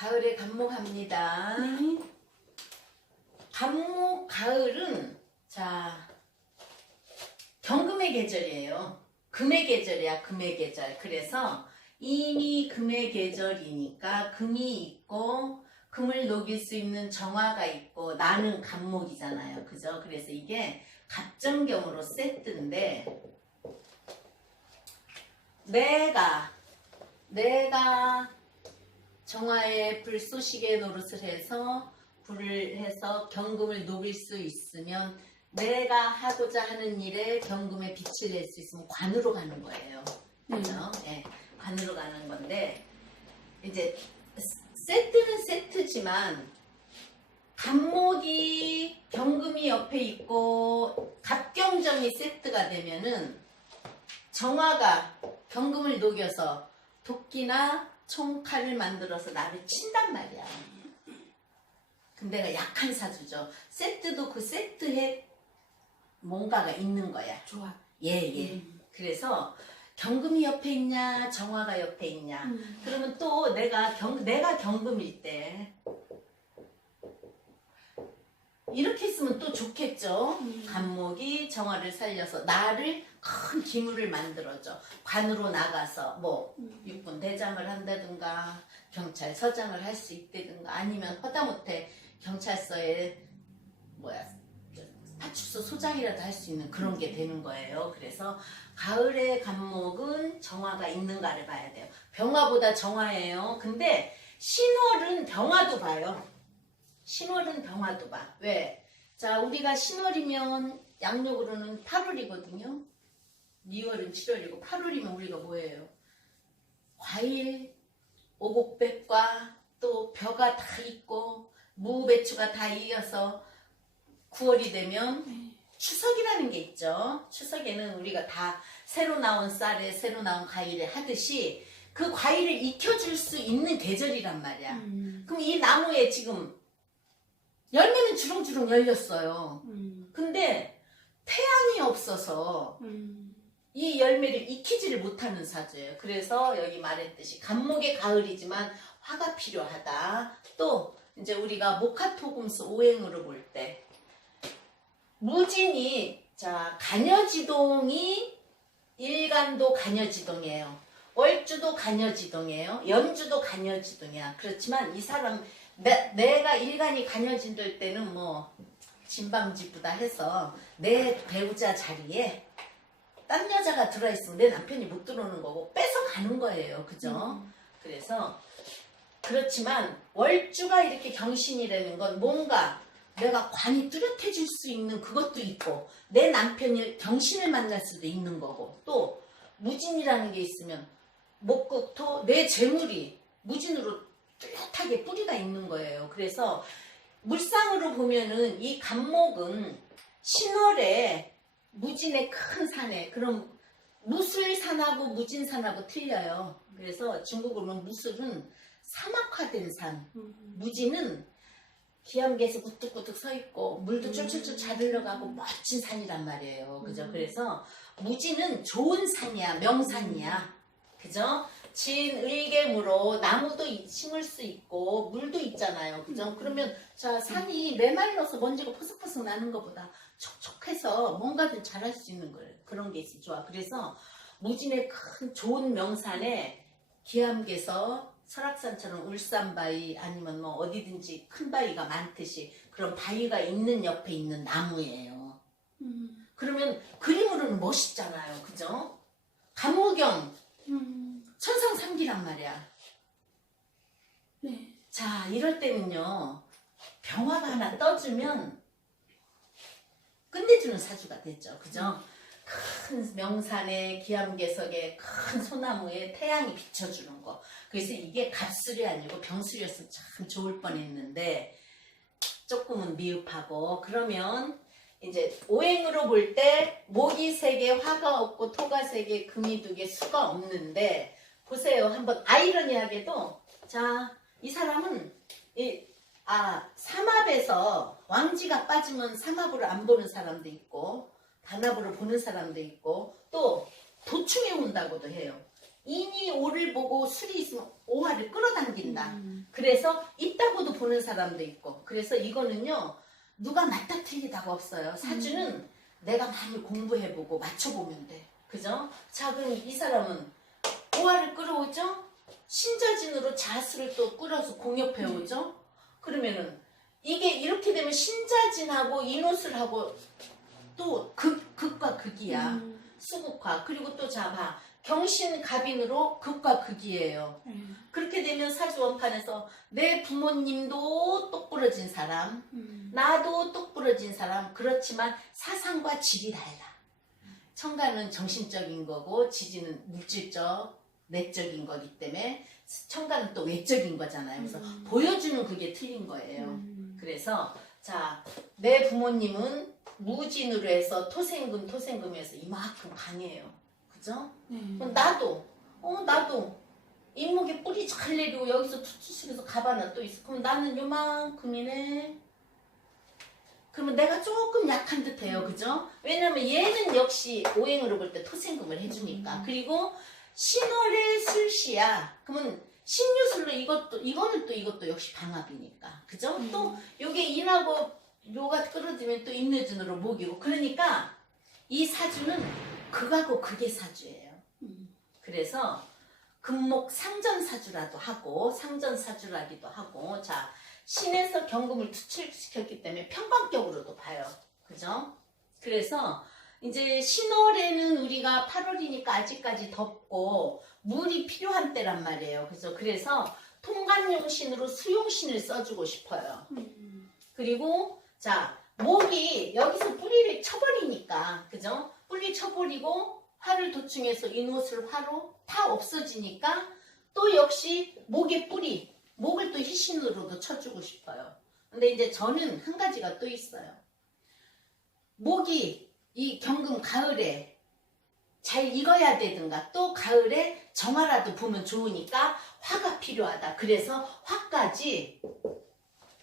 가을에 간목합니다. 네. 간목 가을은 자 경금의 계절이에요. 금의 계절이야 금의 계절. 그래서 이미 금의 계절이니까 금이 있고 금을 녹일 수 있는 정화가 있고 나는 간목이잖아요. 그죠? 그래서 이게 갑정경으로 세트인데 내가 내가 정화에 불쏘시개 노릇을 해서 불을 해서 경금을 녹일 수 있으면 내가 하고자 하는 일에 경금에 빛을 낼 수 있으면 관으로 가는 거예요. 그죠? 예, 관으로 가는 건데 이제 세트는 세트지만 간목이 경금이 옆에 있고 갑경정이 세트가 되면은 정화가 경금을 녹여서 도끼나 총칼을 만들어서 나를 친단 말이야. 그럼 내가 약한 사주죠. 세트도 그 세트에 뭔가가 있는 거야. 좋아. 예, 예. 음. 그래서 경금이 옆에 있냐, 정화가 옆에 있냐. 음. 그러면 또 내가 경 내가 경금일 때 이렇게 있으면 또 좋겠죠. 음. 간목이 정화를 살려서 나를 큰 기물을 만들어줘. 관으로 나가서 뭐 음. 육군 대장을 한다든가 경찰서장을 할 수 있다든가 아니면 허다못해 경찰서에 뭐야 저 파출소 소장이라도 할 수 있는 그런 게 되는 거예요. 그래서 가을의 간목은 정화가 있는가를 봐야 돼요. 병화보다 정화예요. 근데 신월은 병화도 봐요. 신월은 병화도 봐. 왜? 자, 우리가 신월이면 양력으로는 8월이거든요. 2월은 7월이고 8월이면 우리가 뭐예요? 과일, 오곡백과 또 벼가 다 있고 무배추가 다 이어서 9월이 되면 네. 추석이라는 게 있죠. 추석에는 우리가 다 새로 나온 쌀에 새로 나온 과일에 하듯이 그 과일을 익혀줄 수 있는 계절이란 말이야. 음. 그럼 이 나무에 지금 열매는 주렁주렁 열렸어요. 음. 근데 태양이 없어서 음. 이 열매를 익히지를 못하는 사주예요. 그래서 여기 말했듯이 간목의 가을이지만 화가 필요하다. 또 이제 우리가 목화토금수 오행으로 볼 때 무진이 자 간여지동이 일간도 간여지동이에요. 월주도 간여지동이에요. 연주도 간여지동이야. 그렇지만 이 사람 내, 내가 일간이 간여진될 때는 뭐 진방지부다 해서 내 배우자 자리에 딴 여자가 들어있으면 내 남편이 못 들어오는 거고 뺏어 가는 거예요. 그죠? 음. 그래서 그렇지만 월주가 이렇게 경신이라는 건 뭔가 내가 관이 뚜렷해질 수 있는 그것도 있고 내 남편이 경신을 만날 수도 있는 거고 또 무진이라는 게 있으면 목국토 내 재물이 무진으로 뚜렷하게 뿌리가 있는 거예요. 그래서 물상으로 보면은 이 간목은 신월에 무진의 큰 산에 그럼 무술산하고 무진산하고 틀려요. 그래서 중국으로 보면 무술은 사막화된 산, 음. 무진은 기암계에서 우뚝우뚝 서 있고 물도 음. 쫄쫄쫄 잘 흘러가고 멋진 산이란 말이에요. 그죠? 음. 그래서 무진은 좋은 산이야, 명산이야. 그죠? 진을개무로 나무도 이- 심을 수 있고 물도 있잖아요. 그죠? 음. 그러면 자 산이 메말라서 먼지가 퍼석퍼석 나는 것보다 촉촉해서 뭔가든 잘할 수 있는 거예요. 그런 게 좋아. 그래서 무진의 큰 좋은 명산에 기암계서 설악산처럼 울산바위 아니면 뭐 어디든지 큰 바위가 많듯이 그런 바위가 있는 옆에 있는 나무예요. 음. 그러면 그림으로는 멋있잖아요. 그죠? 감호경 음. 천상삼기란 말이야. 네. 자, 이럴 때는요, 병화가 하나 떠주면 끝내주는 사주가 됐죠. 그죠? 큰 명산에 기암개석에 큰 소나무에 태양이 비춰주는 거. 그래서 이게 갑술이 아니고 병술이었으면 참 좋을 뻔 했는데, 조금은 미흡하고, 그러면 이제 오행으로 볼 때 목이 세 개, 화가 없고 토가 세 개, 금이 두 개, 수가 없는데 보세요. 한번 아이러니하게도 자, 이 사람은 이, 아, 삼합에서 왕지가 빠지면 삼합으로 안 보는 사람도 있고 단합으로 보는 사람도 있고 또 도충에 온다고도 해요. 인이 오를 보고 술이 있으면 오화를 끌어당긴다. 음. 그래서 있다고도 보는 사람도 있고 그래서 이거는요 누가 맞다 틀리다가 없어요 사주는 내가 많이 공부해보고 맞춰보면 돼 그죠? 자 그럼 이 사람은 오화를 끌어오죠? 신자진으로 자수를 또 끌어서 공업해오죠? 그러면은 이게 이렇게 되면 신자진하고 인호술하고 또 극, 극과 극이야 음. 수국화 그리고 또 자봐 경신갑인으로 극과 극이에요 네. 그렇게 되면 사주 원판에서 내 부모님도 똑부러진 사람, 음. 나도 똑부러진 사람, 그렇지만 사상과 질이 달라. 청가는 정신적인 거고 지지는 물질적, 내적인 거기 때문에 청가는 또 외적인 거잖아요. 그래서 음. 보여주는 그게 틀린 거예요. 음. 그래서 자, 내 부모님은 무진으로 해서 토생금, 토생금에서 이만큼 강해요. 그죠? 네. 그럼 나도 어 나도 인목에 뿌리 잘 내리고 여기서 투투식에서 가바나 또 있어 그럼 나는 요만큼이네 그러면 내가 조금 약한 듯해요 그죠 왜냐면 얘는 역시 오행으로 볼 때 토생금을 해주니까 음. 그리고 신월의 술시야. 그러면 신유술로 이것도 이거는 또 이것도 역시 방합이니까. 그죠? 음. 또 요게 인하고 요가 끌어들면 또 인내준으로 목이고. 그러니까 이 사주는 극하고 극의 사주예요. 음. 그래서 금목 상전 사주라도 하고 상전 사주라기도 하고. 자 신에서 경금을 투출시켰기 때문에 평관격으로도 봐요. 그죠? 그래서 이제 신월에는 우리가 8월이니까 아직까지 덥고 물이 필요한 때란 말이에요 그래서 그래서 통관용신으로 수용신을 써주고 싶어요 음. 그리고 자 목이 여기서 뿌리를 쳐버리니까 그죠? 뿌리 쳐버리고 화를 도충해서 인옷을 화로 다 없어지니까 또 역시 목의 뿌리 목을 또 희신으로도 쳐주고 싶어요. 근데 이제 저는 한 가지가 또 있어요. 목이 이 경금 가을에 잘 익어야 되든가 또 가을에 정화라도 보면 좋으니까 화가 필요하다. 그래서 화까지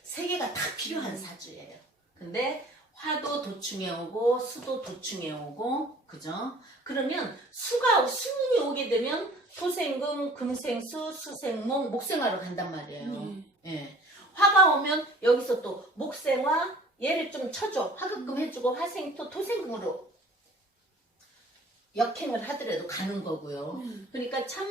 세 개가 다 필요한 사주예요. 근데 화도 도충해 오고 수도 도충해 오고 그죠? 그러면 수가 수문이 오게 되면 토생금, 금생수, 수생목, 목생화로 간단 말이에요. 네. 예. 화가 오면 여기서 또 목생화 얘를 좀 쳐줘 화급금 해주고 화생토 토생금으로 역행을 하더라도 가는 거고요. 네. 그러니까 참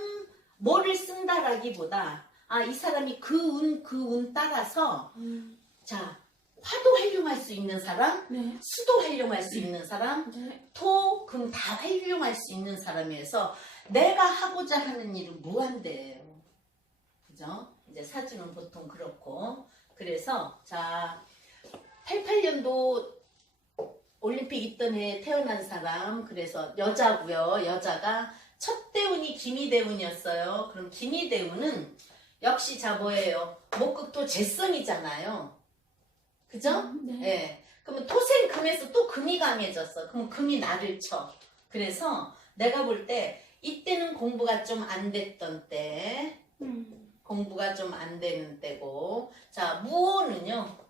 뭐를 쓴다라기보다 아 이 사람이 그운 그 운 따라서 음. 자 화도 활용할 수 있는 사람 네. 수도 활용할 수 있는 사람 네. 토, 금 다 활용할 수 있는 사람이어서 내가 하고자 하는 일은 무한대예요. 그죠? 이제 사주는 보통 그렇고 그래서 자 88년도 올림픽 있던 해에 태어난 사람 그래서 여자고요. 여자가 첫 대운이 김희대운이었어요. 그럼 김희대운은 역시 자 뭐예요? 목극토 재성이잖아요. 그죠? 네. 예. 그러면 토생 금에서 또 금이 강해졌어. 그럼 금이 나를 쳐. 그래서 내가 볼 때 이때는 공부가 좀 안 됐던 때, 음. 공부가 좀 안 되는 때고, 자 무호는요.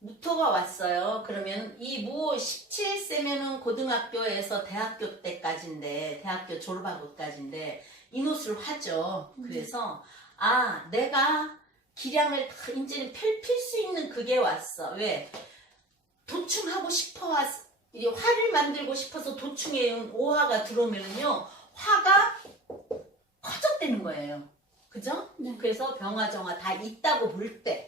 무토가 왔어요. 그러면 이 무호 17세면은 고등학교에서 대학교 때까지인데, 대학교 졸업하고까지인데 인옷을 하죠. 그래서 아 내가 기량을 다 이제는 펼필 수 있는 그게 왔어. 왜? 도충하고 싶어 왔, 이 화를 만들고 싶어서 도충에 오화가 들어오면요, 화가 커졌다는 거예요. 그죠? 네. 그래서 병화정화 다 있다고 볼 때, 헉,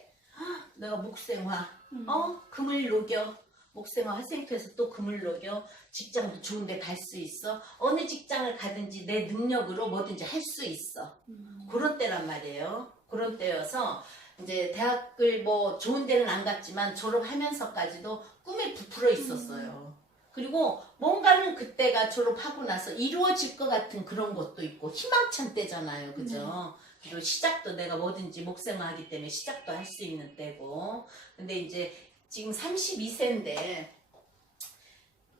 내가 목생화, 음. 어? 금을 녹여. 목생화 화생토에서 또 금을 녹여. 직장도 좋은데 갈 수 있어. 어느 직장을 가든지 내 능력으로 뭐든지 할 수 있어. 음. 그런 때란 말이에요. 그런 때여서 이제 대학을 뭐 좋은 데는 안 갔지만 졸업하면서까지도 꿈에 부풀어 있었어요. 그리고 뭔가는 그때가 졸업하고 나서 이루어질 것 같은 그런 것도 있고 희망찬 때잖아요. 그죠? 그 리고 시작도 내가 뭐든지 목생화하기 때문에 시작도 할 수 있는 때고. 근데 이제 지금 32세인데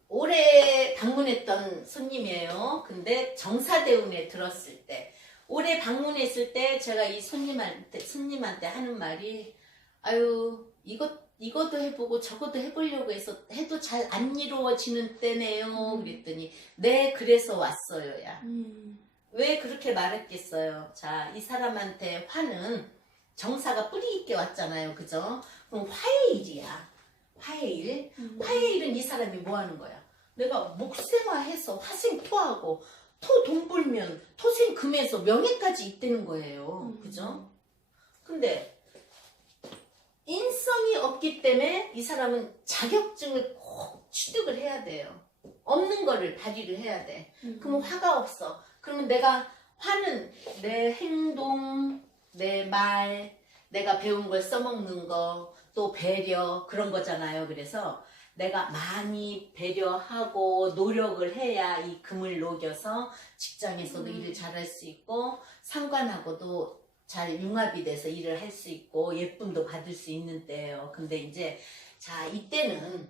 올해 방문했던 손님이에요. 근데 정사대운에 들었을 때 올해 방문했을 때 제가 이 손님한테 손님한테 하는 말이 아유 이것 이것도 해보고 저것도 해보려고 해서 해도 잘 안 이루어지는 때네요. 그랬더니 네 그래서 왔어요 야. 음. 왜 그렇게 말했겠어요? 자, 이 사람한테 화는 정사가 뿌리 있게 왔잖아요. 그죠? 그럼 화해일이야. 화해일. 음. 화해일은 이 사람이 뭐 하는 거야? 내가 목생화해서 화생 토하고 토 돈 벌면 토생 금해서 명예까지 있다는 거예요. 음. 그죠? 근데 인성이 없기 때문에 이 사람은 자격증을 꼭 취득을 해야 돼요. 없는 거를 발휘를 해야 돼. 음. 그러면 화가 없어. 그러면 내가 화는 내 행동, 내 말, 내가 배운 걸 써먹는 거, 또 배려 그런 거잖아요. 그래서 내가 많이 배려하고 노력을 해야 이 금을 녹여서 직장에서도 음. 일을 잘할 수 있고 상관하고도 잘 융합이 돼서 일을 할 수 있고 예쁨도 받을 수 있는 때예요. 근데 이제 자 이때는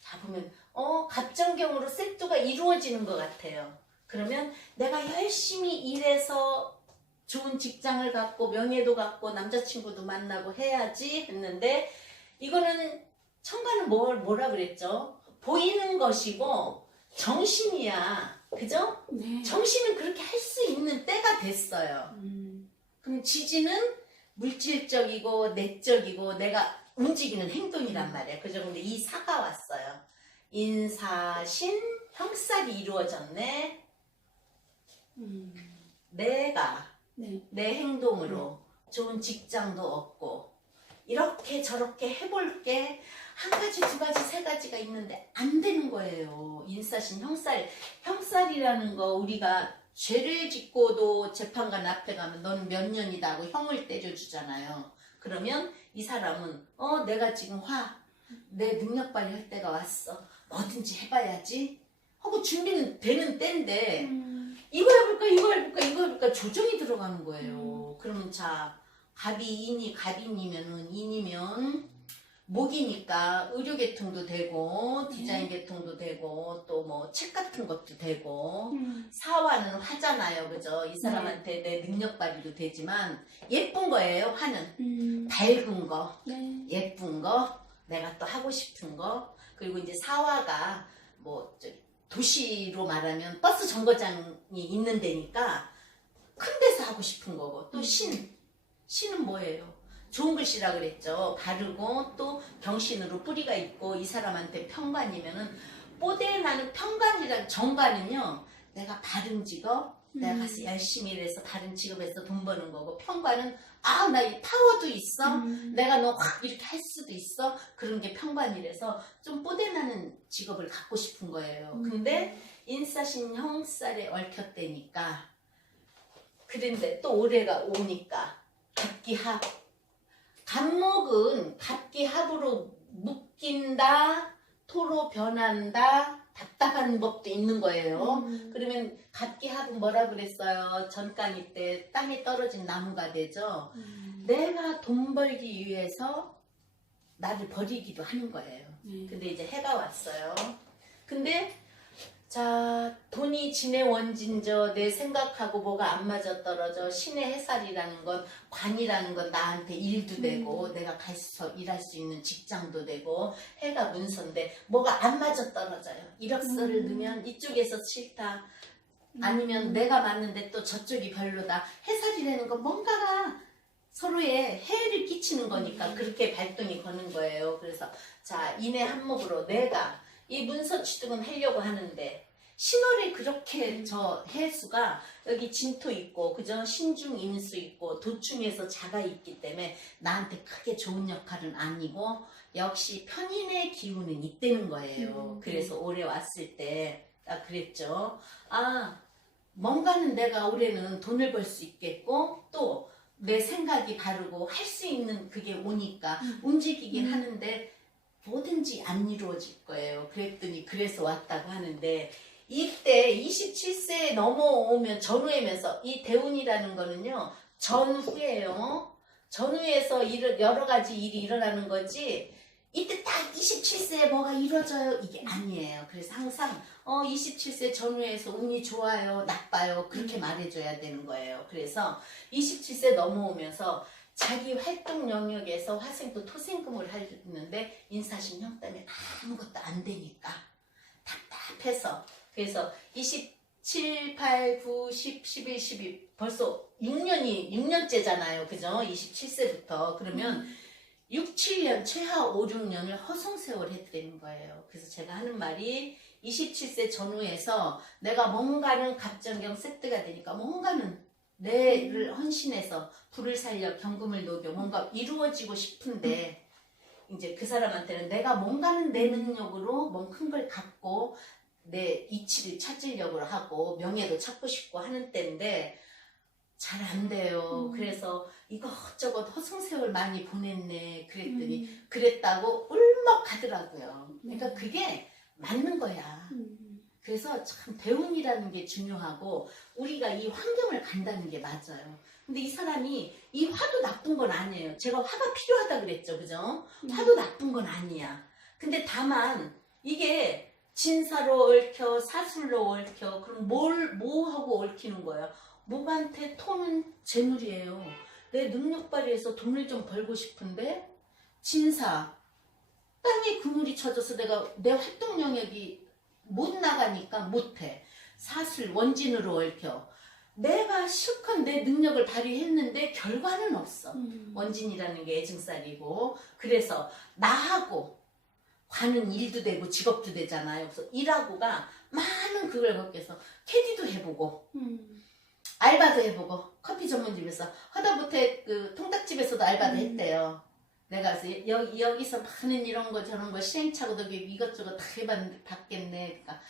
자 보면 어 갑정경으로 섹도가 이루어지는 것 같아요. 그러면 내가 열심히 일해서 좋은 직장을 갖고 명예도 갖고 남자친구도 만나고 해야지 했는데 이거는 청가는 뭘 뭐라 그랬죠? 보이는 것이고 정신이야. 그죠? 네. 정신은 그렇게 할 수 있는 때가 됐어요. 음. 그럼 지지는 물질적이고 내적이고 내가 움직이는 행동이란 음. 말이야. 그죠? 근데 이 사가 왔어요. 인사신 형살이 이루어졌네. 음. 내가 네. 내 행동으로 좋은 직장도 얻고 이렇게 저렇게 해볼게. 한 가지 두 가지 세 가지가 있는데 안 되는 거예요. 인사신 형살. 형살이라는 거 우리가 죄를 짓고도 재판관 앞에 가면 너는 몇 년이다 하고 형을 때려주잖아요. 그러면 이 사람은 어 내가 지금 화. 내 능력 발휘할 때가 왔어. 뭐든지 해봐야지. 하고 준비는 되는 때인데 음. 이거 해볼까 이거 해볼까 이거 해볼까 조정이 들어가는 거예요. 그러면 자 갑이 인이 갑인이면은 인이면 목이니까 의료 계통도 되고 디자인 계통도 되고 또 뭐 책 같은 것도 되고 음. 사화는 화잖아요, 그죠? 이 사람한테 내 능력 발휘도 되지만 예쁜 거예요, 화는 음. 밝은 거. 네. 예쁜 거, 내가 또 하고 싶은 거, 그리고 이제 사화가 뭐 도시로 말하면 버스 정거장이 있는 데니까 큰 데서 하고 싶은 거고 또 음. 신, 신은 뭐예요? 좋은 글씨라 그랬죠. 바르고 또 경신으로 뿌리가 있고 이 사람한테 평관이면은 뽀대 나는 평관이라 정관은요. 내가 바른 직업, 내가 음. 가서 열심히 일해서 다른 직업에서 돈 버는 거고 평관은 아 나 이 파워도 있어. 음. 내가 너 확 이렇게 할 수도 있어. 그런 게 평관이라서 좀 뽀대나는 직업을 갖고 싶은 거예요. 음. 근데 인사신 형살에 얽혔대니까 그런데 또 올해가 오니까 갑기합 갑목은 갑기합으로 묶인다 토로 변한다 답답한 법도 있는 거예요. 음. 그러면 갑기합은 뭐라 그랬어요? 전간이 때 땅에 떨어진 나무가 되죠. 음. 내가 돈 벌기 위해서 나를 버리기도 하는 거예요. 네. 근데 이제 해가 왔어요. 근데 자 돈이 진의 원진저 내 생각하고 뭐가 안 맞아 떨어져 신의 해살이라는 건 관이라는 건 나한테 일도 음. 되고 내가 가서 일할 수 있는 직장도 되고 해가 문서인데 뭐가 안 맞아 떨어져요. 이력서를 음. 넣으면 이쪽에서 싫다. 아니면 내가 맞는데 또 저쪽이 별로다. 해살이라는 건 뭔가가 서로에 해를 끼치는 거니까 음. 그렇게 발동이 거는 거예요. 그래서 자 인의 한목으로 내가 이 문서 취득은 하려고 하는데 신월에 그렇게 저 해수가 여기 진토 있고 그죠 신중 인수 있고 도충에서 자가 있기 때문에 나한테 크게 좋은 역할은 아니고 역시 편인의 기운은 있다는 거예요. 음. 그래서 올해 왔을 때 딱 그랬죠. 아 뭔가는 내가 올해는 돈을 벌 수 있겠고 또 내 생각이 바르고 할 수 있는 그게 오니까 음. 움직이긴 음. 하는데 뭐든지 안 이루어질 거예요. 그랬더니 그래서 왔다고 하는데 이때 27세 넘어오면 전후에면서 이 대운이라는 거는요 전후예요. 전후에서 일, 여러 가지 일이 일어나는 거지 이때 딱 27세에 뭐가 이루어져요 이게 아니에요. 그래서 항상 어 27세 전후에서 운이 좋아요 나빠요 그렇게 말해줘야 되는 거예요. 그래서 27세 넘어오면서 자기 활동 영역에서 화생도 토생금을 하는데 인사신형 때문에 아무것도 안 되니까 답답해서 그래서 20 7, 8, 9, 10, 11, 12 벌써 6년이 6년째잖아요. 그죠? 27세부터 그러면 6, 7년 최하 5, 6년을 허송세월 해드리는 거예요. 그래서 제가 하는 말이 27세 전후에서 내가 뭔가는 갑전경 세트가 되니까 뭔가는 내를 헌신해서 불을 살려 경금을 녹여 뭔가 이루어지고 싶은데 이제 그 사람한테는 내가 뭔가는 내 능력으로 뭔 큰 걸 갖고 내 이치를 찾으려고 하고 명예도 찾고 싶고 하는 때인데 잘 안 돼요. 음. 그래서 이것저것 허송세월 많이 보냈네. 그랬더니 음. 그랬다고 울먹하더라고요. 그러니까 네. 그게 맞는 거야. 음. 그래서 참 배움이라는 게 중요하고 우리가 이 환경을 간다는 게 맞아요. 근데 이 사람이 이 화도 나쁜 건 아니에요. 제가 화가 필요하다 그랬죠. 그죠? 음. 화도 나쁜 건 아니야. 근데 다만 이게 진사로 얽혀 사술로 얽혀 그럼 뭘 뭐 하고 얽히는 거야? 목한테 토는 재물이에요. 내 능력 발휘해서 돈을 좀 벌고 싶은데 진사 땅에 그물이 쳐져서 내가 내 활동 영역이 못 나가니까 못해. 사술 원진으로 얽혀. 내가 실컷 내 능력을 발휘했는데 결과는 없어. 음. 원진이라는 게 애증살이고 그래서 나하고 관은 일도 되고 직업도 되잖아요. 그래서 일하고가 많은 그걸 겪어서 캐디도 해보고 음. 알바도 해보고 커피 전문집에서 하다못해 그 통닭집에서도 알바도 음. 했대요. 내가 그래서 여기 여기서 많은 이런 거 저런 거 시행착오도 이것저것 다 해봤는데 받겠네. 그러니까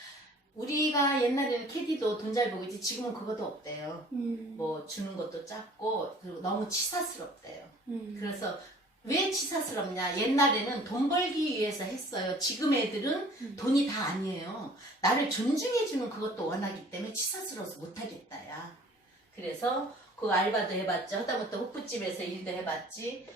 우리가 옛날에는 캐디도 돈잘 벌고 있지 지금은 그것도 없대요. 음. 뭐 주는 것도 작고 그리고 너무 치사스럽대요. 음. 그래서 왜 치사스럽냐? 옛날에는 돈 벌기 위해서 했어요. 지금 애들은 음. 돈이 다 아니에요. 나를 존중해주는 그것도 원하기 때문에 치사스러워서 못하겠다, 야. 그래서 그 알바도 해봤죠. 하다못해 호프집에서 일도 해봤지.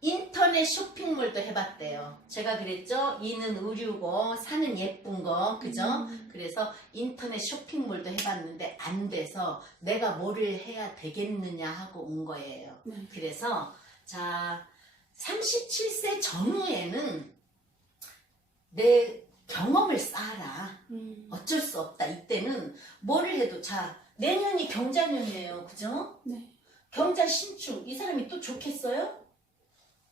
인터넷 쇼핑몰도 해봤대요. 제가 그랬죠. 이는 의류고 사는 예쁜 거, 그죠? 음. 그래서 인터넷 쇼핑몰도 해봤는데 안 돼서 내가 뭐를 해야 되겠느냐 하고 온 거예요. 네. 그래서 자 37세 전후에는 내 경험을 쌓아라. 음. 어쩔 수 없다. 이때는 뭐를 해도 자 내년이 경자년이에요. 그죠? 네. 경자 신축 이 사람이 또 좋겠어요?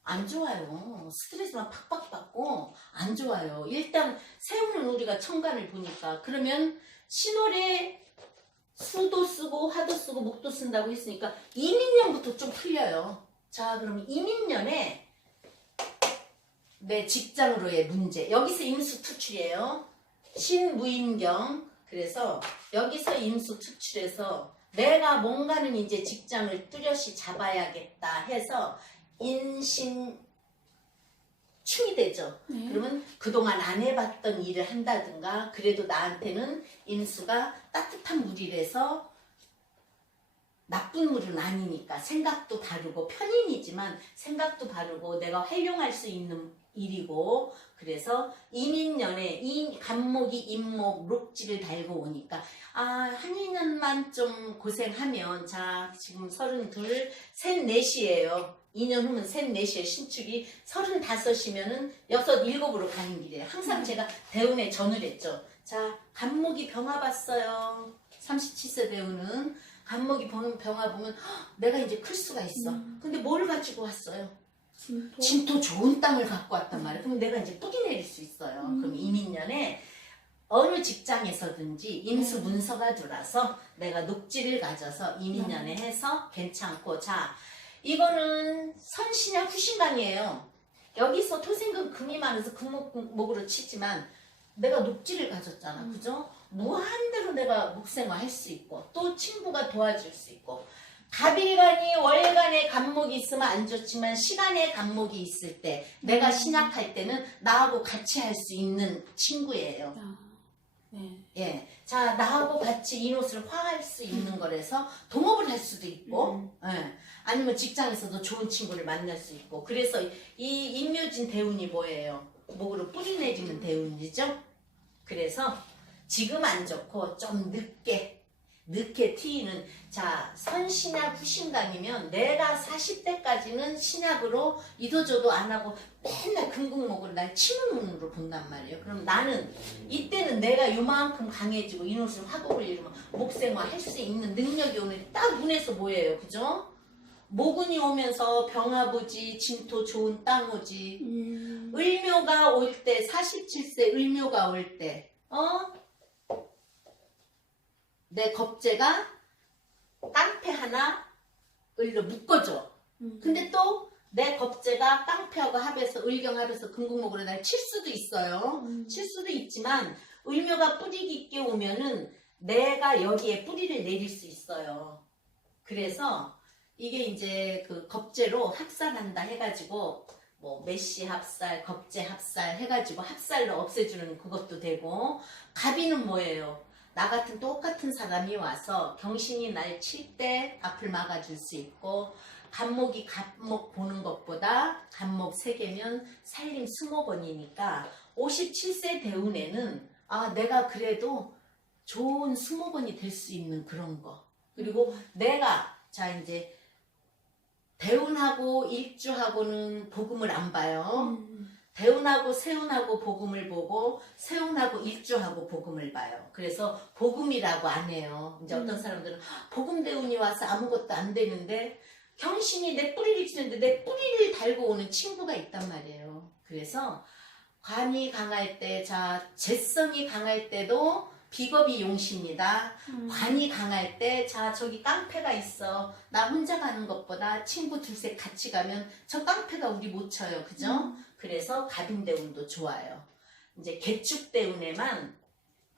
안 좋아요. 스트레스만 팍팍 받고 안 좋아요. 일단 세우는 우리가 천간을 보니까 그러면 신월에 수도 쓰고 화도 쓰고 목도 쓴다고 했으니까 이민년부터 좀 풀려요. 자 그럼 이민년에 내 직장으로의 문제 여기서 임수 투출이에요. 신무임경 그래서 여기서 임수 투출해서 내가 뭔가는 이제 직장을 뚜렷이 잡아야겠다 해서 인신 충이 되죠. 네. 그러면 그동안 안 해봤던 일을 한다든가 그래도 나한테는 인수가 따뜻한 물이라서 나쁜 물은 아니니까 생각도 바르고 편인이지만 생각도 바르고 내가 활용할 수 있는 일이고 그래서 인인년에 이 간목이 인목 록지를 달고 오니까 아한 2년만 좀 고생하면 자 지금 서른둘 셋 넷이에요 2년 후면 셋 넷이에요 신축이 서른다섯이면은 여섯 일곱으로 가는 길이에요 항상 제가 대운에 전을 했죠 자 간목이 병화 봤어요 37세 대운은 간목이 병- 병화 보면 헉, 내가 이제 클 수가 있어 음. 근데 뭘 가지고 왔어요 진토. 진토 좋은 땅을 갖고 왔단 말이에요. 그럼 내가 이제 뿌리 내릴 수 있어요. 음. 그럼 이민년에 어느 직장에서든지 임수 네. 문서가 들어와서 내가 녹지를 가져서 이민년에 네. 해서 괜찮고 자 이거는 선신야 후신강이에요. 여기서 토생금 금이 많아서 금목으로 치지만 내가 녹지를 가졌잖아. 음. 그죠? 무한대로 내가 목생활 할 수 있고 또 친구가 도와줄 수 있고 갑일간이 월간에 간목이 있으면 안 좋지만 시간에 간목이 있을 때 내가 음. 신약할 때는 나하고 같이 할 수 있는 친구예요. 아. 네. 예. 자, 나하고 같이 이노스를 화할 수 있는 거라서 동업을 할 수도 있고, 음. 예. 아니면 직장에서도 좋은 친구를 만날 수 있고. 그래서 이 임묘진 대운이 뭐예요? 목으로 뿌리 내리는 대운이죠? 그래서 지금 안 좋고 좀 늦게 늦게 트이는 자 선신약 후신강이면 내가 40대까지는 신약으로 이도저도 안 하고 맨날 금국목을 날 치는 눈으로 본단 말이에요. 그럼 나는 이때는 내가 요만큼 강해지고 이노술 화곡을 이루면 목생화 할 수 있는 능력이 오늘 딱 눈에서 보여요. 그죠? 모근이 오면서 병아부지 진토 좋은 땅 오지 음. 을묘가 올 때 47세 을묘가 올 때 어? 내 겁재가 깡패 하나 을로 묶어줘. 음. 근데 또 내 겁재가 깡패하고 합해서 을경합해서 금국목으로 날 칠 수도 있어요. 음. 칠 수도 있지만 을묘가 뿌리 깊게 오면은 내가 여기에 뿌리를 내릴 수 있어요. 그래서 이게 이제 그 겁재로 합살한다 해가지고 뭐 메시 합살, 겁재 합살 해가지고 합살로 없애주는 그것도 되고 갑이는 뭐예요? 나 같은 똑같은 사람이 와서 경신이 날 칠 때 앞을 막아줄 수 있고 간목이 간목 보는 것보다 간목 세 개면 살림 스무 번이니까 57세 대운에는 아 내가 그래도 좋은 수목원이 될 수 있는 그런 거 그리고 내가 자 이제 대운하고 일주하고는 복음을 안 봐요. 음. 대운하고 세운하고 복음을 보고 세운하고 일주하고 복음을 봐요. 그래서 복음이라고 안 해요. 이제 어떤 음. 사람들은 복음 대운이 와서 아무것도 안 되는데 경신이 내 뿌리를 치는데 내 뿌리를 달고 오는 친구가 있단 말이에요. 그래서 관이 강할 때, 자 재성이 강할 때도 비겁이 용시입니다. 음. 관이 강할 때, 자, 저기 깡패가 있어. 나 혼자 가는 것보다 친구 둘셋 같이 가면 저 깡패가 우리 못 쳐요. 그죠? 음. 그래서 가빈대운도 좋아요. 이제 개축대운에만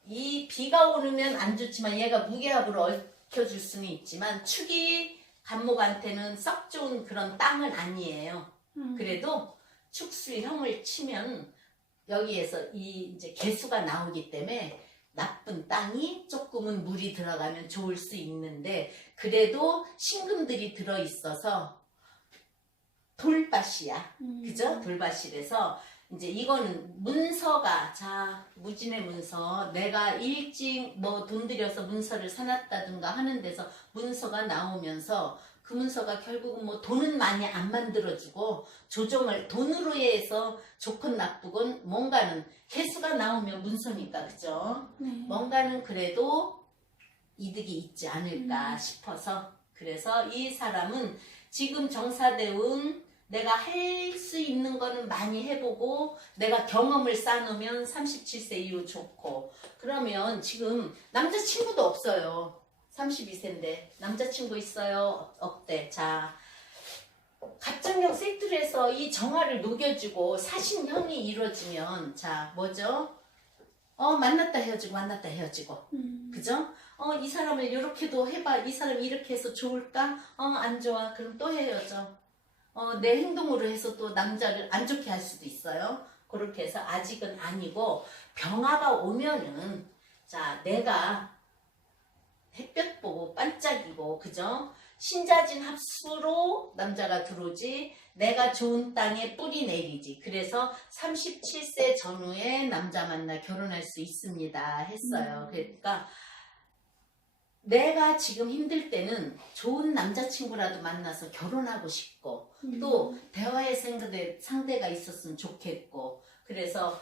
이 비가 오르면 안 좋지만 얘가 무게합으로 얽혀줄 수는 있지만 축이 간목한테는 썩 좋은 그런 땅은 아니에요. 음. 그래도 축수형을 치면 여기에서 이 이제 개수가 나오기 때문에 나쁜 땅이 조금은 물이 들어가면 좋을 수 있는데 그래도 신금들이 들어 있어서 돌밭이야. 음. 그죠? 돌밭이라서 이제 이거는 문서가 자 무진의 문서 내가 일찍 뭐 돈 들여서 문서를 사놨다든가 하는 데서 문서가 나오면서 그 문서가 결국은 뭐 돈은 많이 안 만들어주고 조정을 돈으로 해서 좋건 나쁘건 뭔가는 개수가 나오면 문서니까 그죠? 네. 뭔가는 그래도 이득이 있지 않을까 음. 싶어서 그래서 이 사람은 지금 정사대운 내가 할 수 있는 거는 많이 해보고 내가 경험을 쌓으면 37세 이후 좋고 그러면 지금 남자친구도 없어요 32세인데 남자친구 있어요 없대 자 세트를 해서 이 정화를 녹여주고 사신형이 이루어지면 자 뭐죠 어 만났다 헤어지고 만났다 헤어지고 음. 그죠? 어, 이 사람을 이렇게도 해봐. 이 사람이 이렇게 해서 좋을까? 어, 안 좋아. 그럼 또 헤어져. 어, 내 행동으로 해서 또 남자를 안 좋게 할 수도 있어요. 그렇게 해서 아직은 아니고, 병화가 오면은, 자, 내가 햇볕 보고 반짝이고, 그죠? 신자진 합수로 남자가 들어오지, 내가 좋은 땅에 뿌리 내리지. 그래서 37세 전후에 남자 만나 결혼할 수 있습니다. 했어요. 음. 그러니까, 내가 지금 힘들 때는 좋은 남자친구라도 만나서 결혼하고 싶고 음. 또 대화의 상대, 상대가 있었으면 좋겠고 그래서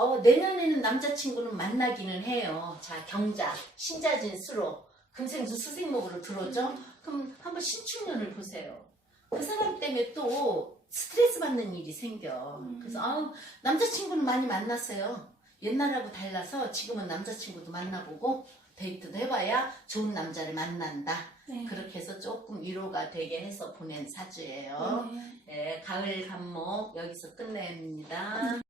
어, 내년에는 남자친구는 만나기는 해요. 자 경자 신자진 수로 금생수 수생목으로 들어오죠. 그럼 한번 신축년을 보세요. 그 사람 때문에 또 스트레스 받는 일이 생겨. 음. 그래서 아우 남자친구는 많이 만났어요. 옛날하고 달라서 지금은 남자친구도 만나보고 데이트도 해봐야 좋은 남자를 만난다. 네. 그렇게 해서 조금 위로가 되게 해서 보낸 사주예요. 네. 네, 가을 간목 여기서 끝냅니다.